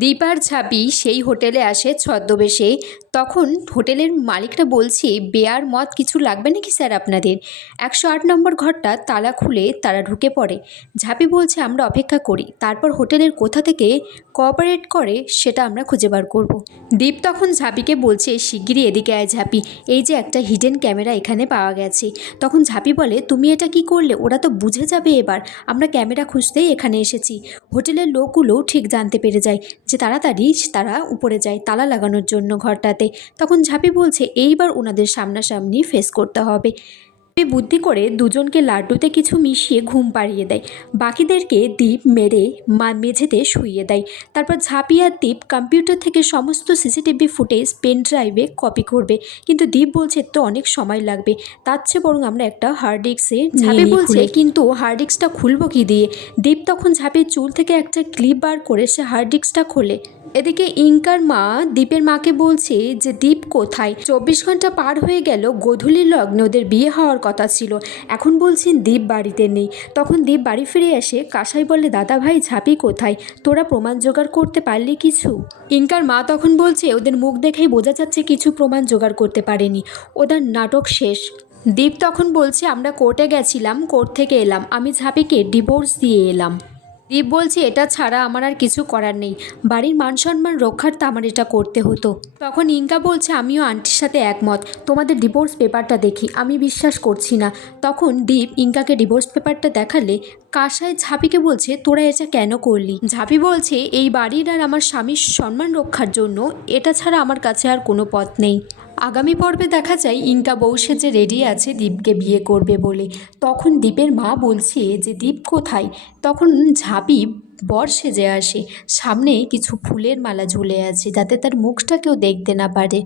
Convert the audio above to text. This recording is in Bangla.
দীপ ছাপি সেই হোটেলে আসে ছদ্মবেশে তখন হোটেলের মালিকরা বলছে, বেয়ার মদ কিছু লাগবে নাকি স্যার আপনাদের? একশো আট নম্বর ঘরটা তালা খুলে তারা ঢুকে পড়ে। ঝাঁপি বলছে, আমরা অপেক্ষা করি। তারপর হোটেলের কোথা থেকে কোঅপারেট করে সেটা আমরা খুঁজে বার করব। দীপ তখন ঝাঁপিকে বলছে, শিগগিরই এদিকে আয় ঝাঁপি। এই যে একটা হিডেন ক্যামেরা এখানে পাওয়া গেছে। তখন ঝাঁপি বলে, তুমি এটা কি করলে? ওরা তো বুঝে যাবে এবার। আমরা ক্যামেরা খুঁজতেই এখানে এসেছি। হোটেলের লোকগুলো ঠিক জানতে পেরে যায় যে তাড়াতাড়ি তারা উপরে যায় তালা লাগানোর জন্য ঘরটাতে। তখন ঝাঁপি বলছে এইবার ওনাদের সামনাসামনি ফেস করতে হবে। বুদ্ধি করে দুজনকে লাড্ডুতে কিছু মিশিয়ে ঘুম পাড়িয়ে দেয়। বাকিদেরকে দ্বীপ মেরে মা মেঝেতে শুইয়ে দেয়। তারপর ঝাঁপি আর দ্বীপ কম্পিউটার থেকে সমস্ত সিসিটিভি ফুটেজ পেন ড্রাইভে কপি করবে। কিন্তু দ্বীপ বলছে তো অনেক সময় লাগবে। তার চেয়ে বরং আমরা একটা হার্ড ডিস্কে ঝাঁপি বলছে কিন্তু হার্ড ডিস্কটা খুলবো কি দিয়ে? দীপ তখন ঝাঁপির চুল থেকে একটা ক্লিপ বার করে সে হার্ড ডিস্কটা খোলে। এদিকে ইঙ্কার মা দীপের মাকে বলছে যে দীপ কোথায়? চব্বিশ ঘণ্টা পার হয়ে গেল গধূলির লগ্নে ওদের বিয়ে হওয়ার কথা ছিল। এখন বলছেন, দীপ বাড়িতে নেই। তখন দীপ বাড়ি ফিরে এসে কাসাই বলে দাদা ভাই, ঝাঁপি কোথায়? তোরা প্রমাণ জোগাড় করতে পারলি কিছু? ইঙ্কার মা তখন বলছে, ওদের মুখ দেখেই বোঝা যাচ্ছে কিছু প্রমাণ জোগাড় করতে পারেনি। ওদের নাটক শেষ। দীপ তখন বলছে, আমরা কোর্টে গেছিলাম, কোর্ট থেকে এলাম। আমি ঝাঁপিকে ডিভোর্স দিয়ে এলাম। দীপ বলছে, এটা ছাড়া আমার আর কিছু করার নেই। বাড়ির মান সম্মান রক্ষার্থে আমার এটা করতে হতো। তখন ইঙ্কা বলছে, আমিও আন্টির সাথে একমত। তোমাদের ডিভোর্স পেপারটা দেখি। আমি বিশ্বাস করছি না। তখন দীপ ইঙ্কাকে ডিভোর্স পেপারটা দেখালে কাসায় ঝাঁপিকে বলছে, তোরা এটা কেন করলি? ঝাঁপি বলছে, এই বাড়ির আর আমার স্বামীর সম্মান রক্ষার জন্য এটা ছাড়া আমার কাছে আর কোনো পথ নেই। আগামী পর্বে দেখা যায় ইনকা বউ যে রেডি আছে দীপকে বিয়ে করবে বলে। তখন দীপের মা বলছে যে, দীপ কোথায়? তখন ঝাঁপি বর সেজে আসে। সামনে কিছু ফুলের মালা ঝুলে আছে যাতে তার মুখটা কেউ দেখতে না পারে।